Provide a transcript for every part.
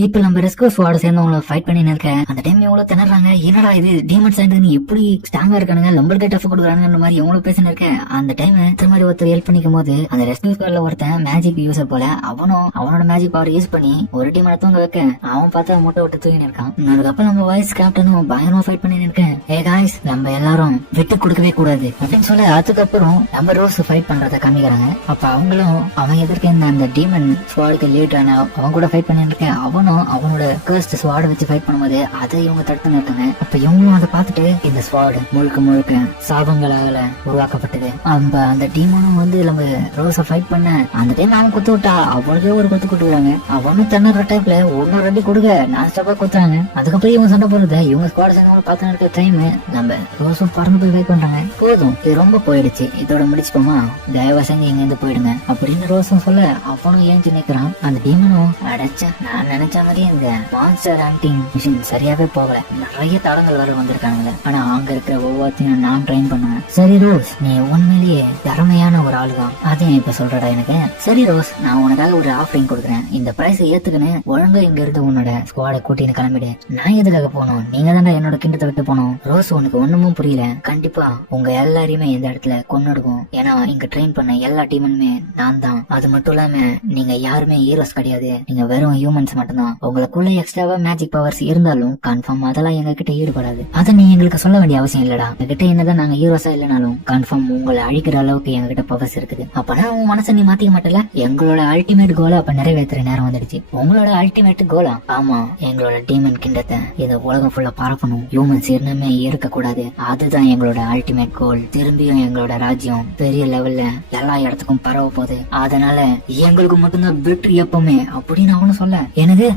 இப்ப நம்ம ரெஸ்கோ squad சேர்ந்தவங்கள fight பண்ணி இருக்க அந்த டைம் எவ்வளவு திணறாங்க. என்னடா இது டீமன் சைடு நீ எப்படி ஸ்ட்ராங்கா இருக்கானுங்க, நம்மளுக்கே டஃப் கொடுக்குறாங்க மாதிரி எவ்வளவு பேசினு இருக்க. அந்த டைம் இந்த மாதிரி ஒருத்தர் ஹெல்ப் பண்ணிக்கும் போது அந்த ரெஸ்கோ ஸ்குவாட்ல ஒருத்தன் மேஜிக் யூசர் போல அவனோட மேஜிக் பவர் யூஸ் பண்ணி ஒரு டீம் தூங்க வைக்க அவன் பார்த்தா மூட்டை விட்டு தூங்கி இருக்கான். அதுக்கப்புறம் நம்ம வைஸ் கேப்டனும் பயங்கரமா ஃபைட் பண்ணி இருக்கேன். ஏ காய்ஸ், நம்ம எல்லாரும் விட்டு கொடுக்கவே கூடாது அப்படின்னு சொல்ல அதுக்கப்புறம் நம்ம ரோஸ் ஃபைட் பண்றத காமிக்கிறாங்க. அப்ப அவங்களும் அவன் எதிர்க்க அந்த டீமன் ஸ்குவாடுக்கு லீடரான அவன் கூட ஃபைட் பண்ணி இருக்கேன். அவனோட கர்ஸ்ட் ஸ்வாட வச்சு ஃபைட் பண்ணும்போது அதை இவங்க தடுத்து நிறுத்தாங்க. அப்ப இவங்களும் அதை பார்த்துட்டு இந்த ஸ்வாட் முழுக்க சாபங்களால உருவாக்கப்பட்டது. அந்த டீமனும் நம்ம ரோஸ ஃபைட் பண்ண அந்த டைம் அவன் குத்து விட்டா அவளுக்கே ஒரு குத்து கொடுக்குறாங்க. அவனும் தன்னுற டைப்ல ஒன்னு ரெண்டு கொடுக்க நான் ஸ்டாப்பா குத்துறாங்க. அதுக்கப்புறம் இவங்க சண்டை போடுறது இவங்க ஸ்குவாட் சேர்ந்தவங்க பார்த்து இருக்க டைம் நம்ம ரோஸும் பறந்து போய் ஃபைட் பண்றாங்க. போதும், இது ரொம்ப போயிடுச்சு, இதோட முடிச்சுப்போமா, தயவு செஞ்சு இங்க இருந்து போயிடுங்க அப்படின்னு ரோஸும் சொல்ல அவனும் ஏஞ்சி நிக்கிறான். அந்த டீமனும் அடைச்ச நான் நினைச்ச மாதிரி இந்த மான்ஸ்டர் ஹண்டிங் மிஷின் சரியாவே போகல, நிறைய தடங்கள் வர வந்திருக்காங்க. ஆனா அங்க இருக்கிற ஒவ்வொருத்தையும் நான் ட்ரெயின் பண்ணுவேன். சரி ரோஸ், நீ உண்மையிலேயே திறமையான ஒரு ஆளுதான், அதையும் இப்ப சொல்றடா எனக்கு. சரி ரோஸ், நான் உனக்காக ஒரு ஆஃபரிங் கொடுக்குறேன், இந்த பிரைஸ் ஏத்துக்குன்னு ஒழுங்கா இங்க இருந்து உன்னோட ஸ்குவாட கூட்டின்னு கிளம்பிடு. நான் எதுக்காக போனோம், நீங்க தானே என்னோட கிண்டத்தை விட்டு போனோம். ரோஸ், உனக்கு ஒண்ணுமும் புரியல, கண்டிப்பா உங்க எல்லாரையுமே இந்த இடத்துல கொன்னுடுவோம். ஏன்னா இங்க ட்ரெயின் பண்ண எல்லா டீமுமே நான் தான். அது மட்டும் இல்லாம நீங்க யாருமே ஹீரோஸ் கிடையாது, நீங்க வெறும் ஹியூமன்ஸ் மட்டும்தான். உங்களுக்குள்ள எக்ஸ்ட்ராவா மேஜிக் பவர்ஸ் இருந்தாலும் கன்ஃபார்ம் அதெல்லாம் எங்க கிட்ட ஈடுபடாது. அதை நீ எங்களுக்கு சொல்ல வேண்டிய அவசியம் இல்லடா. எங்ககிட்ட என்னதான் நாங்க ஹீரோஸா இல்லனாலும் கன்ஃபார்ம் உங்களை அழிக்கிற அளவுக்கு எங்ககிட்ட பவர்ஸ் இருக்குது. அப்பனா உன் மனசை நீ மாத்திக்க மாட்டல. எங்களோட அல்டிமேட் கோலை அப்ப நிறைவேற்றுற நேரம் வந்துடுச்சு. உங்களோட அல்டிமேட் கோலா? ஆமா, எங்களோட டீமன் கிண்டத்தை இதை உலகம் ஃபுல்லா பரப்பணும், ஹியூமன்ஸ் இன்னுமே இருக்க கூடாது. அதுதான் எங்களோட அல்டிமேட் கோல். திரும்பியும் எங்களோட ராஜ்யம் பெரிய லெவல்ல எல்லா இடத்துக்கும் பரவ போகுது. அதனால எங்களுக்கு மட்டும்தான் வெற்றி எப்பவுமே அப்படின்னு அவனு சொல்ல, எனது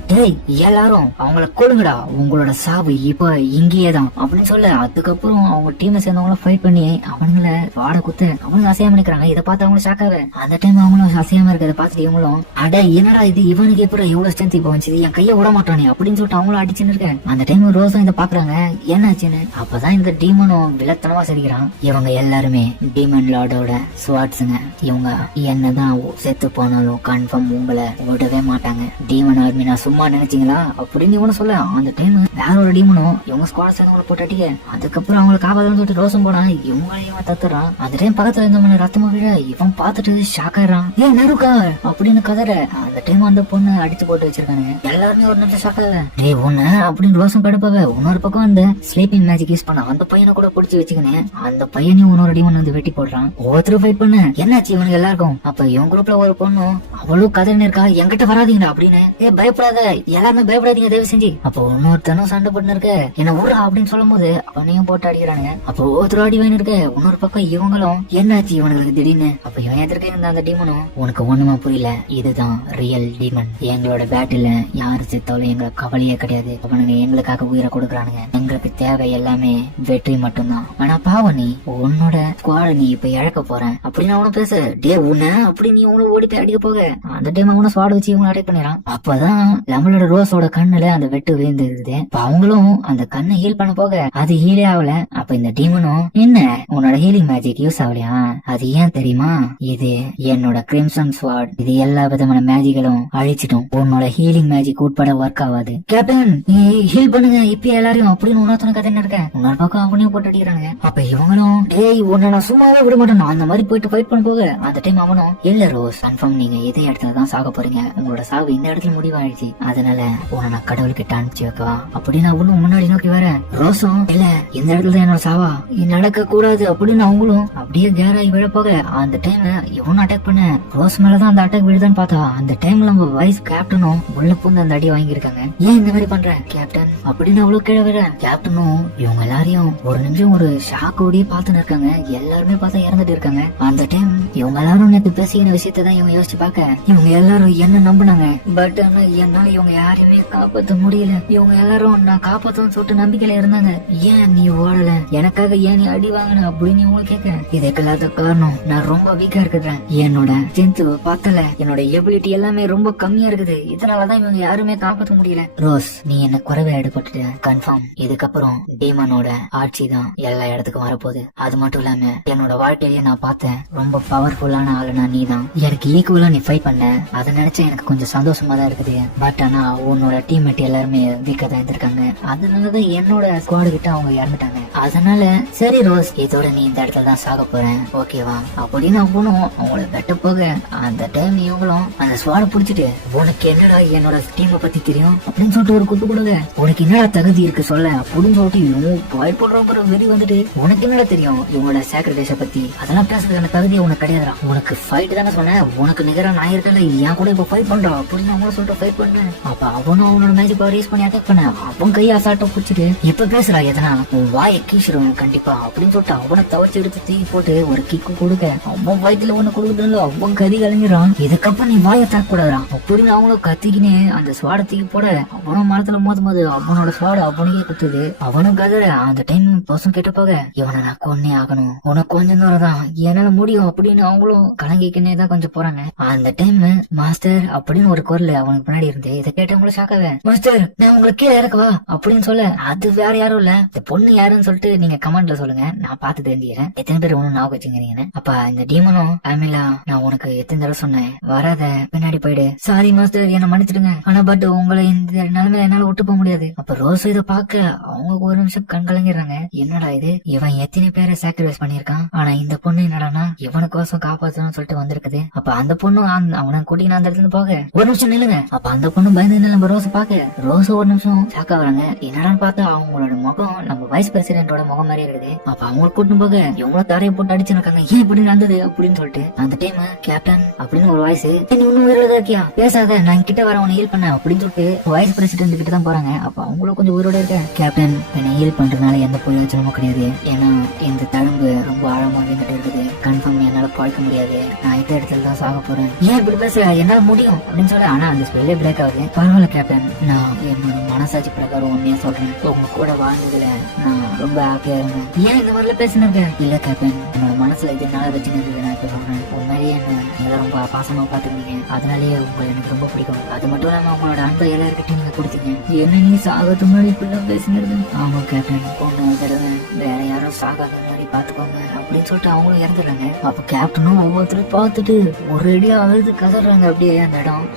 எல்லாரும் அவங்கள கொள்ளுங்கடா, உங்களோட சாவு இப்ப இங்கேயேதான் அப்படின்னு சொல்ல அதுக்கப்புறம் அவங்க டீமை சேர்ந்தவங்களும் ஃபைட் பண்ணி அவனுங்கள வாட குத்து அவங்களும் அசையாம நிக்கிறாங்க. இதை பார்த்து அவங்களும் ஷாக்காக அந்த டைம் அவங்களும் அசையாம இருக்கிறத பார்த்துட்டு இவங்களும் அட என்னடா இது, இவனுக்கு எப்படி எவ்வளவு ஸ்ட்ரென்த் இப்போ வந்துச்சு, என் கையை விட மாட்டானே அப்படின்னு சொல்லிட்டு அவங்களும் அடிச்சுன்னு இருக்கேன். அந்த டைம் ரோஸும் இதை பாக்குறாங்க, என்னாச்சுன்னு. அப்பதான் இந்த டீமனும் வில்லத்தனமா சிரிக்கிறான். இவங்க எல்லாருமே டீமன் லார்டோட ஸ்வாட்ஸுங்க. இவங்க என்னதான் செத்து போனாலும் கன்ஃபார்ம் உங்களை விடவே மாட்டாங்க. டீமன் ஆர்மி நான் சும்மா நினைச்சீங்களா அப்படின்னு இவனு சொல்ல அந்த டைம் வேற ஒரு டீமனும் இவங்க ஸ்குவாட் சேர்ந்தவங்களை போட்டாட்டிக்க. அதுக்கப்புறம் அவங்களை காப்பாதான் சொல்லிட்டு ரோசம் போனா இவங்களையும் தத்துறான். அந்த டைம் பக்கத்துல இருந்தவன ரத்தமா விழ இவன் பார்த்துட்டு ஷாக் ஆயிடுறான். ஏ நருக்கா அப்படின்னு கதற. அந்த டைம் அந்த பொண்ணு அடிச்சு போட்டு வச்சிருக்காங்க. எல்லாருமே ஒரு நிமிஷம் ஷாக் ஆகல. டே ஒண்ணு அப்படின்னு ரோசம் கடுப்பாவ இன்னொரு பக்கம் அந்த ஸ்லீப்பிங் மேஜிக் யூஸ் பண்ண அந்த பையனை கூட பிடிச்சி வச்சுக்கினேன். அந்த பையனையும் இன்னொரு டீமன் வந்து வெட்டி போடுறான். ஒவ்வொருத்தரும் ஃபைட் பண்ண என்னாச்சு இவனுக்கு எல்லாருக்கும். அப்ப இவன் குரூப்ல ஒரு பொண்ணும் அவளும் கதறின்னு இருக்கா, என்கிட்ட வராதீங்க அப்படின்னு. ஏ பயப்படாத, எல்லாருமே பயப்படாதீங்க தயவு செஞ்சு. அப்போ இன்னொருத்தனும் சண்டை போட்டு இருக்க, என்ன ஊரா அப்படின்னு சொல்லும் போது அவனையும் போட்டு அடிக்கிறானுங்க. அப்போ ஒருத்தர் அடி வேணும் இருக்க, இன்னொரு பக்கம் இவங்களும் என்னாச்சு இவனுக்கு திடீர்னு. அப்ப இவன் எதிர்க்க இருந்த அந்த டீமனும் உனக்கு ஒண்ணுமா புரியல, இதுதான் ரியல் டீமன். எங்களோட பேட்டில் யாரு செத்தாலும் எங்களுக்கு கவலையே கிடையாது. அவனுங்க எங்களுக்காக உயிரை கொடுக்குறானுங்க. எங்களுக்கு தேவை எல்லாமே வெற்றி மட்டும்தான். ஆனா பாவம், நீ உன்னோட ஸ்குவாட நீ இப்ப இழக்க போற அப்படின்னு அவனும் பேச. டே உன்ன அப்படி நீ உன ஓடி போய் அடிக்க போக அந்த டைம் அவனை ஸ்குவாட வச்சு இவங்க அட்டாக் பண்ணிடுறான். அப்பதான் நம்மளோட ரோஸோட கண்ணுல அந்த வெட்டு விழுந்துருது. அவங்களும் அந்த கண்ணை ஹீல் பண்ண போக அது ஹீலே ஆகல. அப்ப இந்த டீமனும் என்ன உன்னோட ஹீலிங் மேஜிக் யூஸ் ஆகலையா, அது ஏன் தெரியுமா, இது என்னோட கிரிம்சன் ஸ்வாட், இது எல்லா விதமான மேஜிகளும் அழிச்சிட்டோம், உன்னோட ஹீலிங் மேஜிக் உட்பட ஒர்க் ஆகாது. கேப்டன் நீ ஹீல் பண்ணுங்க இப்ப எல்லாரையும் அப்படின்னு உன்னொருத்தன கதை இருக்க. இன்னொரு பக்கம் அவனையும் போட்டு அடிக்கிறாங்க. அப்ப இவங்களும் டேய் உன்னை நான் சும்மாவே விட மாட்டேன் அந்த மாதிரி போயிட்டு ஃபைட் பண்ண போக அந்த டைம் அவனும் இல்ல ரோஸ், கன்ஃபார்ம் நீங்க இதே இடத்துல தான் சாக போறீங்க, உங்களோட சாவு இந்த இடத்துல முடிவாயிடுச்சு, அதனால உன்னை நான் கடவுள்கிட்ட அனுப்பிச்சு வைக்கவா அப்படின்னு அவனும் முன்னாடி நோக்கி வர. ரோஸும் இல்ல இந்த இடத்துல என்னோட சாவா நடக்க கூடாது அப்படின்னு அவங்களும் அப்படியே கேராகி விழ போக அந்த டைம் இவனும் அட்டாக் பண்ண ரோஸ் மேலதான் அந்த அட்டாக் விழுதான்னு பார்த்தா அந்த டைம்ல நம்ம வைஸ் கேப்டனும் உள்ள பூந்து அந்த அடி வாங்கியிருக்காங்க. ஏன் இந்த மாதிரி பண்ற கேப்டன் அப்படின்னு அவ்வளவு கீழே வர. கேப்டனும் இவங்க எல்லாரையும் ஒரு நிமிஷம் ஒரு ஷாக் ஓடியே பார்த்துன்னு இருக்காங்க. எல்லாருமே பார்த்தா இறந்துட்டு இருக்காங்க. அந்த டைம் இவங்க எல்லாரும் நேற்று பேசிக்கிற விஷயத்தான் இவங்க யோசிச்சு பார்க்க இவங்க எல்லாரும் என்ன நம்பினாங்க. பட் ஆனா என்னால இவங்க யாரையுமே காப்பாற்ற முடியல. இவங்க எல்லாரும் நான் காப்பாத்தணும்னு சொல்லிட்டு நம்பிக்கையில இருந்தாங்க. ஏன் நீ ஓடல, எனக்காக ஏன் நீ அடி வாங்கின அப்படின்னு இவங்க கேட்க, இதுக்கு இல்லாத காரணம் நான் ரொம்ப வீக்கா இருக்கிறேன், என்னோட ஸ்ட்ரென்த் பார்த்தல, என்னோட எபிலிட்டி எல்லாமே ரொம்ப கம்மியா இருக்குது, இதனாலதான் இவங்க யாருமே காப்பாற்ற முடியல. ரோஸ் நீ என்ன குறைவே எடுப்பட்டு கன்ஃபார்ம் இதுக்கப்புறம் டீமனோட ஆட்சி தான் எல்லா இடத்துக்கும் வரப்போகுது. அது மட்டும் இல்லாம என்னோட வாழ்க்கையிலேயே நான் பார்த்தேன் ரொம்ப பவர்ஃபுல்லான ஆளுனா நீ தான். எனக்கு ஈக்குவலா நீ ஃபைட் பண்ண, அதை நினைச்சா எனக்கு கொஞ்சம் சந்தோஷமா தான் இருக்குது. பட் ஆனா உன்னோட டீம்மேட் எல்லாருமே வீக்கா தான் இருந்திருக்காங்க, அதனாலதான் என்னோட ஸ்குவாடு கிட்ட அவங்க இறந்துட்டாங்க. அதனால சரி ரோஸ், இதோட நீ இந்த இடத்துல தான் சாக போறேன், ஓகேவா அப்படின்னு அவனும் அவங்கள வெட்ட போக அந்த டைம் இவங்களும் அந்த ஸ்குவாட புடிச்சிட்டு உனக்கு என்னடா என்னோட டீமை பத்தி தெரியும் அப்படின்னு சொல்லிட்டு ஒரு குத்து கொடுங்க, உனக்கு என்னடா தகுதி இருக்கு சொல்ல அப்படின்னு சொல்லிட்டு இவங்க பாய் போடுற வெறி வந்துட்டு உனக்கு என்னடா தெரியும் இவங்களோட சாக்ரிஃபைஸ பத்தி, அதெல்லாம் பேசுறதுக்கான தகுதி உனக்கு கிடையாதுடா, உனக்கு ஃபைட் தானே சொன்னேன், உனக்கு நிகரா நான் இருக்கல, என் கூட இப்ப ஃபைட் பண்றான் அப்படின்னு அவங்கள சொல்லிட்டு ஃபைட் பண்ணேன். அப்ப அவனும் அவனோட மேஜிக் பவர் யூஸ் பண்ணி அட்டாக் பண்ண அவன் கையை அசால்ட்டா பிடிச்சிட்டு இப்ப பேசுறா எதனா உன் வாயை கீச்சிருவேன் கண்டிப்பா அப்படின்னு சொல்லிட்டு அவனை தவச்சு எடுத்து தூக்கி போட்டு ஒரு கிக்கு கொடுக்க அவன் வயிற்றுல ஒண்ணு கொடுக்குறது அவன் கதி கலங்கிறான். இதுக்கப்புறம் நீ வாயை தாக்க கூடாதுடா அப்படின்னு அவங்களும் கத்திக்கினே அந்த ஸ்வாட தூக்கி போட அவனும் மரத்துல மோதும் போது அவனோட ஸ்வாட அவனுக்கே குத்துது. அவனும் கதற அந்த டைம் பர்சன் கிட்ட போக இவனை நான் கொன்னே ஆகணும், உனக்கு கொஞ்சம் தூரம் தான் என்னால முடியும் அப்படின்னு அவங்களும் கலங்கிக்கினே தான் கொஞ்சம் போறாங்க. அந்த டைம் மாஸ்டர் அப்படின்னு ஒரு குரல் அவனுக்கு பின்னாடி இருந்து இதை கேட்டவங்களும் ஷாக்காக மாஸ்டர் நான் உங்களுக்கு கீழே இறக்கவா அப்படின்னு சொல்ல அது வேற யாரும் இல்ல இந்த பொண்ணு யாருன்னு சொல்லிட்டு நீங்க கமெண்ட்ல சொல்லுங்க, நான் பார்த்து தெரிஞ்சுக்கிறேன் எத்தனை பேர் ஒண்ணு ஞாபகம் வச்சுக்கிறீங்கன்னு. அப்ப இந்த டீமனும் அமிலா நான் உனக்கு எத்தனை தடவை சொன்னேன் வராத பின்னாடி போயிடு, சாரி மாஸ்டர் என்ன மன்னிச்சிடுங்க, ஆனா பட் உங்களை இந்த நிலைமையில என்னால விட்டு போக முடியாது. அப்ப ரோஸ் இதை பார்க்க அவங்க ஒரு நிமிஷம் கண் கலங்கிடுறாங்க, என்னடா இது இவன் எத்தனை பேரை சாக்ரிஃபைஸ் பண்ணிருக்கான், ஆனா இந்த பொண்ணு என்னடானா இவனுக்கோசம் காப்பாத்தணும்னு சொல்லிட்டு வந்திருக்குது. அப்ப அந்த பொண்ணு அவனை கூட்டிட்டு அந்த இடத்துல போக ஒரு நிமிஷம் நில்லுங்க. அப்ப அந்த பொண்ணு பயந்து நம்ம ரோஸ் பாக்க ரோஸ் ஒரு நிமிஷம் ஷாக் ஆகுறாங்க, என்னடான்னு பார்த்தா அவங்களோட முகம் நம்ம வைஸ் பிரசிடென்டோட முகம் மாதிரி இருக்குது. அப்ப அவங்க கூட்டிட்டு போக இவங்களும் தரையை போட்டு அடிச்சிருக்காங்க, ஏன் இப்படி நடந்தது அப்படின்னு சொல்லிட்டு. அந்த டைம் கேப்டன் அப்படின்னு ஒரு வாய்ஸ், நீ இன்னும் உயிரோட இருக்கியா பேசாத நான் கிட்ட வர உன்னை ஹீல் பண்ண அப்படின்னு சொல்லிட்டு வைஸ் பிரசிடென்ட் கிட்ட தான் போறாங்க. அப்ப அவங்களும் கொஞ்சம் உயிரோட இருக்க கேப்டன் என்னை ஹீல் பண்றதுனால எந்த பிரயோஜனமும் கிடையாது, ஏன்னா இந்த தழும்பு ரொம்ப ஆழமா வந்துட்டு இருக்குது, கன்ஃபார்ம் என்னால பழக்க முடியாது, நான் இந்த இடத்துல தான் சாக போறேன், ஏன் இப்படி பேசுற என்னால முடியும் அப்படின்னு சொல்ல. ஆனா அந்த ஸ்பெல்லே பிரேக் ஆகுது. பரவாயில்ல கேப்டன், நான் என்னோட மனசாட்சி பிரகாரம் உண்மையா சொல்றேன், உங்க கூட வாழ்ந்ததுல நான் ரொம்ப ஹாப்பியா இருந்தேன், ஏன் இந்த மாதிரில பேசினேன். இல்ல கேப்டன் என்னோட மனசுல இது நாள வச்சுன்னு நான் இப்ப சொல்றேன், உண்மையிலேயே என்ன ரொம்ப பாசமா பாத்துக்கிட்டீங்க, அதனாலேயே உங்களை எனக்கு ரொம்ப பிடிக்கும், அது மட்டும் இல்லாம அவங்களோட அன்பை எல்லாருக்கிட்டையும் நீங்க கொடுத்தீங்க, என்ன நீ சாகத்து முன்னாடி இப்படிலாம் பேசினது. ஆமா கேப்டன் பொண்ணு தடவை வேற யாரும் சாகாத மாதிரி பாத்துக்கோங்க அப்படின்னு சொல்லிட்டு அவங்களும் இறந்துடுறாங்க. அப்ப கேப்டனும் ஒவ்வொருத்தரும் பார்த்துட்டு ஒரு அடியா அழுது கதறாங்க அப்படியே அந்த இடம்.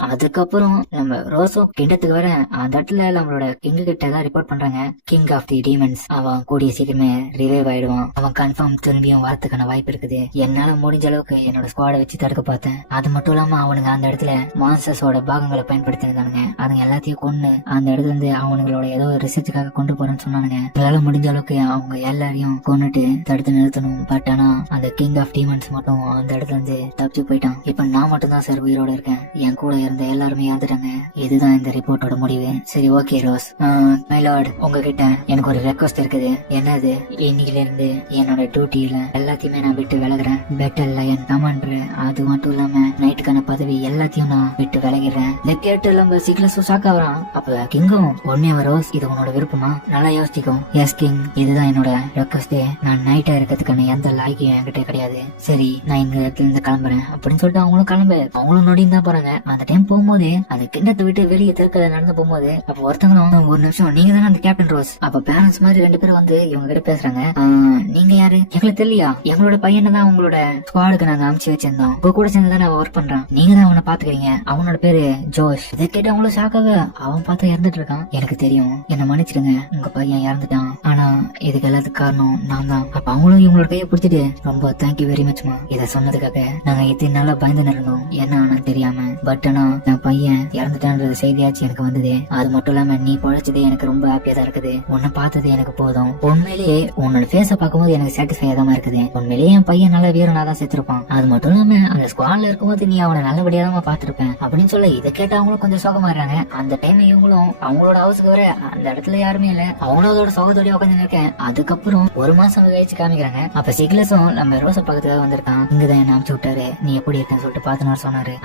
அதுக்கப்புறம் நம்ம ரோஸும் கிண்டத்துக்கு வர அந்த இடத்துல நம்மளோட கிங் கிட்ட தான் ரிப்போர்ட் பண்றாங்க, கிங் ஆஃப் தி டீமன்ஸ் அவன் கூடிய சீக்கிரமே ரிவைவ் ஆயிடுவான், அவன் கன்ஃபார்ம் திரும்பியும் வரத்துக்கான வாய்ப்பு இருக்குது, என்னால முடிஞ்ச அளவுக்கு என்னோட ஸ்குவாடை வச்சு தடுக்க பார்த்தேன், அது மட்டும் இல்லாம அவனுங்க அந்த இடத்துல மான்ஸ்டர்ஸோட பாகங்களை பயன்படுத்தி இருந்தானுங்க, அதுங்க எல்லாத்தையும் கொண்டு அந்த இடத்துல இருந்து அவனுங்களோட ஏதோ ரிசர்ச்சுக்காக கொண்டு போறேன்னு சொன்னானுங்க, என்னால முடிஞ்ச அளவுக்கு அவங்க எல்லாரையும் கொண்டுட்டு தடுத்து நிறுத்தணும், பட் ஆனா அந்த கிங் ஆஃப் டீமன்ஸ் மட்டும் அந்த இடத்துல இருந்து தப்பிச்சு போயிட்டான். இப்ப நான் மட்டும் தான் சார் உயிரோட இருக்கேன், என் கூட இருந்த எல்லாருமே இறந்துட்டாங்க, இதுதான் இந்த ரிப்போர்ட்டோட முடிவு. சரி ஓகே ரோஸ், மை லார்ட் உங்ககிட்ட எனக்கு ஒரு ரெக்வஸ்ட் இருக்குது, என்னது இன்னைக்குல இருந்து என்னோட டியூட்டியில எல்லாத்தையுமே நான் விட்டு விலகுறேன், பெட்டல் லயன் கமாண்டர் அது மட்டும் இல்லாம நைட்டுக்கான பதவி எல்லாத்தையும் நான் விட்டு விலகிறேன். இதை கேட்டு நம்ம சீக்கிரம் ஷாக் ஆகுறான். அப்ப கிங்கும் உண்மையா ரோஸ் இது உன்னோட விருப்பமா நல்லா யோசிக்கும். எஸ் கிங் இதுதான் என்னோட ரெக்வஸ்ட், நான் நைட்டா இருக்கிறதுக்கான எந்த லாய்க்கும் என்கிட்ட கிடையாது, சரி நான் இங்க இருந்து கிளம்புறேன் அப்படின்னு சொல்லிட்டு அவங்களும் கிளம்பு அவங்களும் நொடியும் தான் போறாங்க. அந்த டைம் போகும்போது அந்த கிண்ணத்தை விட்டு வெளியே தெருக்கல நடந்து போகும்போது அப்ப ஒருத்தவங்களும் ஒரு நிமிஷம் நீங்க தானே அந்த கேப்டன் ரோஸ், அப்ப பேரண்ட்ஸ் மாதிரி ரெண்டு பேரும் வந்து இவங்க கிட்ட பேசுறாங்க, நீங்க யாரு எங்களுக்கு தெரியலையா, எங்களோட பையனை தான் உங்களோட ஸ்குவாடுக்கு நாங்க அனுப்பிச்சு வச்சிருந்தோம், உங்க கூட சேர்ந்து தானே ஒர்க் பண்றான், நீங்க தான் அவனை பாத்துக்கிறீங்க, அவனோட பேரு ஜோஷ். இதை கேட்டு அவங்களும் ஷாக்காக அவன் பார்த்தா இறந்துட்டு இருக்கான், எனக்கு தெரியும் என்ன மன்னிச்சிடுங்க உங்க பையன் இறந்துட்டான், ஆனா இதுக்கு எல்லாத்துக்கும் காரணம் நான் தான். அப்ப அவங்களும் இவங்களோட கையை பிடிச்சிட்டு ரொம்ப தேங்க்யூ வெரி மச்மா, இதை சொன்னதுக்காக நாங்க இத்தனை நாளா பயந்து இருந்தோம் என்ன ஆனா தெரியாம, பட் ஆனா என் பையன் இறந்துட்டான்றது செய்தியாச்சு எனக்கு வந்தது, அது மட்டும் இல்லாம நீ பழைச்சதே எனக்கு ரொம்ப ஹாப்பியா தான் இருக்குது, உன்னை பார்த்தது எனக்கு போதும், உண்மையிலேயே உன்னோட ஃபேஸ பார்க்கும்போது எனக்கு சாட்டிஸ்ஃபையா தான் இருக்குது, உண்மையிலேயே என் பையன் நல்ல வீரனா தான் செத்துருப்பான், அது மட்டும் இல்லாம அந்த ஸ்குவாட்ல இருக்கும்போது நீ அவனை நல்லபடியா தான் பாத்துருப்பேன் அப்படின்னு சொல்ல இதை கேட்டு அவங்களும் கொஞ்சம் சோகமாடுறாங்க. அந்த டைம் இவங்களும் அவங்களோட ஹவுஸுக்கு வர அந்த இடத்துல யாருமே இல்ல, அவங்களோட சோகத்தோடய உட்காந்து இருக்கேன். அதுக்கப்புறம் ஒரு மாசம் கழிச்சு காமிக்கிறாங்க. அப்ப சிக்லஸும் நம்ம ரோச பக்கத்துக்காக வந்திருக்கான், இங்கதான் என்ன அனுப்பிச்சு விட்டாரு, நீ எப்படி இருக்கன்னு சொல்லிட்டு பாத்துனாரு சொன்னாரு,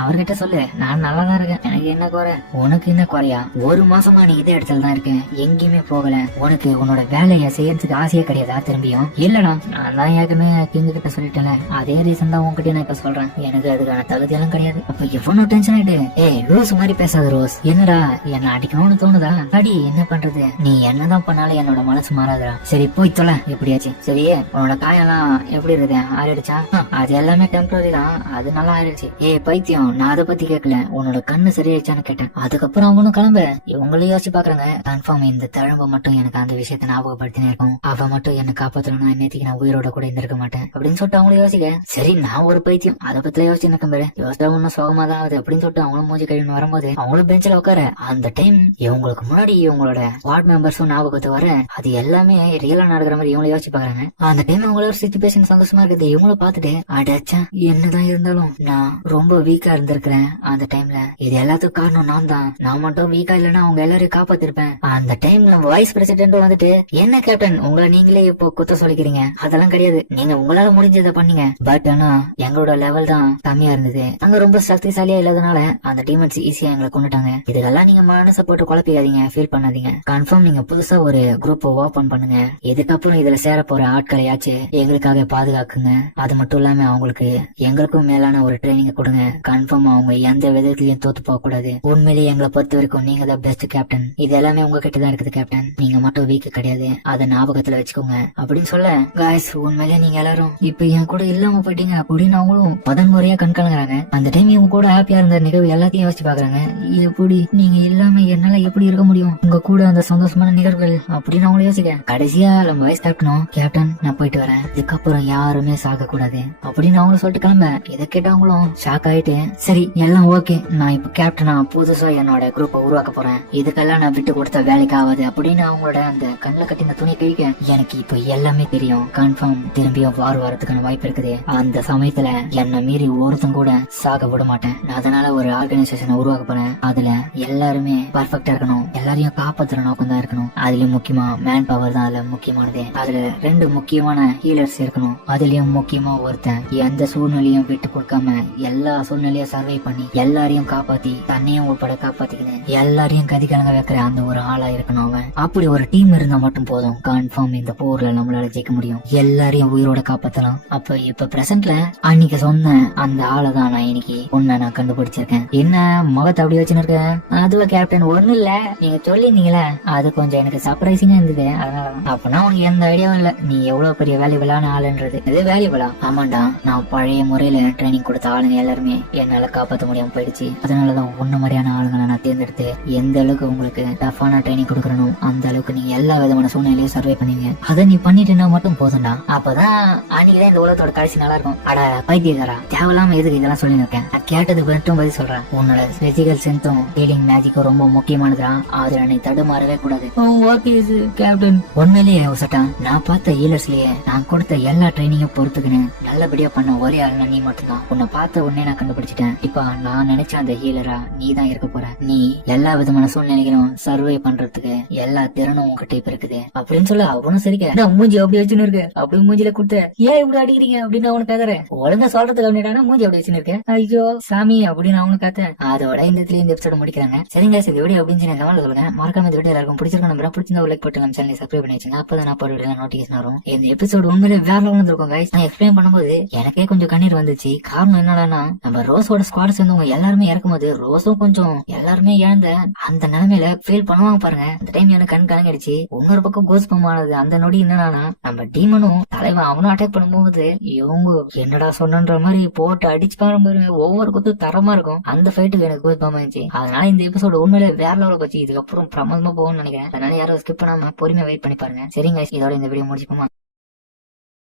அவர்கிட்ட சொல்லு நான் நல்லா தான் இருக்கேன், எனக்கு என்ன குறை, உனக்கு என்ன குறையா? ஒரு மாசமா நீ இதே இடத்துல தான் இருக்கேன், எங்கேயுமே போகல, உனக்கு உன்னோட வேலையை செய்யறதுக்கு ஆசையே கிடையாதா? திரும்பியும் இல்லடா, நான் தான் ஏற்கனவே கிங்க கிட்ட சொல்லிட்டேன், அதே ரீசன் தான் உங்ககிட்ட நான் இப்ப சொல்றேன், எனக்கு அதுக்கான தகுதி எல்லாம் கிடையாது. அப்ப எவ்வளவு டென்ஷன் ஆயிட்டு, ரோஸ் மாதிரி பேசாத ரோஸ், என்னடா என்ன அடிக்கணும்னு தோணுதா? அடி, என்ன பண்றது, நீ என்னதான் பண்ணாலும் என்னோட மனசு மாறாதுடா. சரி போய் தொலை எப்படியாச்சு. சரி உன்னோட காயெல்லாம் எப்படி இருக்கு, ஆறிடுச்சா? அது எல்லாமே டெம்பரரி தான், அது நல்லா ஆயிடுச்சு. பைத்தியம், நான் அதை பத்தி கேட்கல, உன்னோட கண்ணு சரியாயிடுச்சான்னு கேட்டேன். அதுக்கப்புறம் அவனும் கிளம்ப. இவங்களும் யோசிச்சு பாக்குறாங்க, கன்ஃபார்ம் இந்த தழும்ப மட்டும் எனக்கு அந்த விஷயத்த ஞாபகப்படுத்தினே இருக்கும், அவ மட்டும் என்ன காப்பாத்தணும்னா இன்னைக்கு நான் உயிரோட கூட இருந்திருக்க மாட்டேன் அப்படின்னு சொல்லிட்டு அவங்களும் யோசிக்க. சரி நான் ஒரு பைத்தியம், அதை பத்தி யோசிச்சு நிற்கும் பாரு, யோசிச்சா ஒன்னும் சோகமா தான் ஆகுது அப்படின்னு சொல்லிட்டு அவங்களும் மூஞ்சி கழிவு வரும்போது அவங்களும் பெஞ்சில உட்கார. அந்த டைம் இவங்களுக்கு முன்னாடி இவங்களோட வார்டு மெம்பர்ஸும் ஞாபகத்து வர, அது எல்லாமே ரியலா நடக்கிற மாதிரி இவங்களும் யோசிச்சு பாக்குறாங்க. அந்த டைம் அவங்களோட சிச்சுவேஷன் சந்தோஷமா இருக்குது. இவங்களும் பார்த்துட்டு, அடச்சா என்னதான் இருந்தாலும் நான் ரொம்ப வீக்கா இருந்திருக்கிறேன் அந்த டைம்ல, இது எல்லாத்துக்கும் காரணம் நான் தான், நான் மட்டும் வீக்கா இல்லைன்னா அவங்க எல்லாரையும் காப்பாத்திருப்பேன். அந்த டைம்ல வைஸ் பிரசிடென்ட் வந்துட்டு, என்ன கேப்டன் உங்களை நீங்களே இப்போ குத்த சொல்லிக்கிறீங்க, அதெல்லாம் கிடையாது, நீங்க உங்களால முடிஞ்சதை பண்ணீங்க, பட் ஆனா எங்களோட லெவல் தான் கம்மியா இருந்தது, அங்க ரொம்ப சக்திசாலியா இல்லாதனால அந்த டீமன்ஸ் ஈஸியா எங்களை கொண்டுட்டாங்க. இதெல்லாம் நீங்க மனசை போட்டு குழப்பிக்காதீங்க, ஃபீல் பண்ணாதீங்க, கன்ஃபார்ம் நீங்க புதுசா ஒரு குரூப் ஓபன் பண்ணுங்க, இதுக்கப்புறம் இதுல சேர போற ஆட்களையாச்சு எங்களுக்காக பாதுகாக்குங்க, அது மட்டும் இல்லாம அவங்களுக்கு எங்களுக்கும் மேலான ஒரு ட்ரைனிங் கொடுங்க, கன்ஃபார்ம் அவங்க எந்த விதத்திலயும் தோத்து போக கூடாது, உண்மையிலேயே எங்களை பொறுத்த வரைக்கும் நீங்க தான் பெஸ்ட் கேப்டன், இது எல்லாமே உங்ககிட்ட தான் இருக்குது கேப்டன், நீங்க மட்டும் வீக் கிடையாது, அதை ஞாபகத்துல வச்சுக்கோங்க அப்படின்னு சொல்ல, காய்ஸ் உண்மையிலேயே நீங்க எல்லாரும் இப்ப என் கூட இல்லாம போயிட்டீங்க அப்படின்னு அவங்களும் முதன்முறையா கண்கலங்குறாங்க. அந்த டைம் இவங்க கூட ஹாப்பியா இருந்த நிகழ்வு எல்லாத்தையும் யோசிச்சு பாக்குறாங்க, எப்படி நீங்க இல்லாம என்னால எப்படி இருக்க முடியும் உங்க கூட அந்த சந்தோஷமான நிகழ்வுகள் அப்படின்னு அவங்களும் யோசிக்க. கடைசியா நம்ம வைஸ் கேப்டனும், கேப்டன் நான் போயிட்டு வரேன், இதுக்கப்புறம் யாருமே சாக கூடாது அப்படின்னு அவங்களும் சொல்லிட்டு கிளம்ப. இதை கேட்டவங்களும் ஷாக் ஆயிட்டு, சரி எல்லாம் ஓகே, நான் இப்ப கேப்டனா புதுசா என்னோட குரூப்பை உருவாக்க போறேன், இதுக்கெல்லாம் நான் விட்டு கொடுத்த வேலைக்கு ஆகாது அப்படின்னு அவங்களோட அந்த கண்ணில் கட்டின துணி கழிக்க, எனக்கு இப்ப எல்லாமே தெரியும், கன்ஃபார்ம் திரும்பியும் வார் வரதுக்கான வாய்ப்பு இருக்குது, அந்த சமயத்துல என்ன மீறி ஒருத்தன் கூட சாக விட மாட்டேன், அதனால ஒரு ஆர்கனைசேஷனை உருவாக்க போறேன், அதுல எல்லாருமே பர்ஃபெக்டா இருக்கணும், எல்லாரையும் காப்பாத்துற நோக்கம் தான் இருக்கணும், அதுலயும் முக்கியமா மேன் பவர் தான் அதுல முக்கியமானது, அதுல 2 முக்கியமான ஹீலர்ஸ் இருக்கணும், அதுலயும் முக்கியமா ஒருத்தன் எந்த சூழ்நிலையும் விட்டு கொடுக்காம எல்லா சூழ்நிலையும் சர்வை பண்ணி எல்லாரையும் காப்பாத்தி தன்னையும் உட்பட காப்பாத்திக்கணும், எல்லாரையும் கதி கலங்க வைக்கிற அந்த ஒரு ஆளா இருக்கணும் அவன். அப்படி ஒரு டீம் இருந்தா மட்டும் போதும், கன்ஃபார்ம் இந்த போர்ல நம்மளால ஜெயிக்க முடியும், எல்லாரையும் உயிரோட காப்பாத்தலாம். அப்ப இப்ப பிரசன்ட்ல அன்னைக்கு சொன்ன அந்த ஆளை தான் நான் இன்னைக்கு உன்னை நான் கண்டுபிடிச்சிருக்கேன். என்ன முகத்தை அப்படி வச்சுன்னு இருக்கேன்? அதுவா கேப்டன், ஒண்ணும் இல்ல, நீங்க சொல்லிருந்தீங்களே அது கொஞ்சம் எனக்கு சர்ப்ரைசிங்கா இருந்தது, அதனால. அப்பனா உனக்கு எந்த ஐடியாவும் இல்ல நீ எவ்வளவு பெரிய வேல்யூபிளான ஆளுன்றது. இது வேல்யூபிளா? ஆமாண்டா, நான் பழைய முறையில ட்ரைனிங் கொடுத்த ஆளுங்க எல்லாருமே என்னால காப்பாற்ற முடியாம போயிடுச்சு, அதனாலதான் உன்ன மாதிரியான ஆளுங்களை நான் தேர்ந்தெடுத்து எந்த அளவுக்கு உங்களுக்கு டஃபான ட்ரைனிங் கொடுக்கணும் அந்த அளவுக்கு நீங்க எல்லா விதமான சூழ்நிலையும் சர்வே பண்ணுவீங்க, அதை நீ பண்ணிட்டுனா மட்டும் போதும்டா, அப்பதான் அன்னைக்குதான் இந்த உலகத்தோட கடைசி நல்லா இருக்கும். அட பைத்தியக்காரா, தேவையில்லாம எதுக்கு இதெல்லாம் சொல்லி இருக்கேன், நான் கேட்டது மட்டும் பதில் சொல்றேன், உன்னோட பிசிக்கல் ஸ்ட்ரென்த்தும் ஹீலிங் மேஜிக்கும் ரொம்ப முக்கியமானதா, அதுல நீ தடுமாறவே கூடாது. கேப்டன் உண்மையிலேயே உசட்டான், நான் பார்த்த ஹீலர்ஸ்லயே நான் கொடுத்த எல்லா ட்ரைனிங்கும் பொறுத்துக்கின்னு நல்லபடியா பண்ண ஒரே ஆளுனா நீ மட்டும்தான், உன்னை பார்த்த உடனே நான் கண்டுபிடிச்சிட்டேன், இப்ப நான் நினைச்ச அந்த ஹீலரா நீ தான் இருக்க போற, நீ எல்லா விதமான சூழ்நிலைகளும் சர்வே பண்றதுக்கு எல்லா திறனும் உங்ககிட்ட இப்ப இருக்குது அப்படின்னு சொல்ல. அவனும் சரிக்க மூஞ்சி அப்படி வச்சுன்னு இருக்கு, அப்படி மூஞ்சில கொடுத்த ஏன் இப்படி அடிக்கிறீங்க அப்படின்னு அவனு கேக்குற, ஒழுங்கா சொல்றதுக்கு அப்படின்னா மூஞ்சி அப்படி வச்சுன்னு இருக்கேன், ஐயோ சாமி அப்படின்னு அவனு காத்த. அதோட இந்த எபிசோட முடிக்கிறாங்க. சரிங்க, இந்த வீடியோ அப்படின்னு கமெண்ட்ல சொல்லுங்க. மறக்காம இந்த வீடியோ எல்லாருக்கும் பிடிச்சிருக்க நம்பர் பிடிச்சிருந்தா லைக் போட்டு நம்ம சேனலை சப்ஸ்கிரைப் பண்ணி வச்சுங்க, அப்பதான் நான் போடுற நோட்டிபிகேஷன் வரும். இந்த எபிசோடு உண்மையிலே வேற லெவல்ல இருக்கும் கைஸ். நான் எக்ஸ்பிளைன் பண்ணும்போது எனக்கே கொஞ்சம் கண்ணீர் வந்துச்சு. காரணம் என்னடானா, நம்ம ரோஸோட ஸ்குவாட் சேர்ந்தவங்க எல்லாருமே இறக்கும்போது ரோஸும் கொஞ்சம் எல்லாருமே இழந்த அந்த நிலைமையில ஃபீல் பண்ணுவாங்க பாருங்க. அந்த டைம் எனக்கு கண் கலங்கிடுச்சு. இன்னொரு பக்கம் கோஸ்பம் ஆனது அந்த நொடி என்னன்னா, நம்ம டீமனும் தலைவன் அவனும் அட்டாக் பண்ணும்போது இவங்க என்னடா சொன்னன்ற மாதிரி போட்டு அடிச்சு பாருங்க, ஒவ்வொரு குத்தும் தரமா இருக்கும். அந்த ஃபைட்டுக்கு எனக்கு கோஸ்பம் ஆயிடுச்சு. அதனால இந்த எபிசோடு உண்மையிலே வேற லெவலில் போச்சு. இதுக்கப்புறம் பிரமாதமா போகும்னு நினைக்கிறேன். அதனால யாரும் ஸ்கிப் பண்ணாம பொறுமையா வெயிட் பண்ணி பாருங்க. சரிங்க, இதோட இந்த வீடியோ முடிச்சுப்போமா.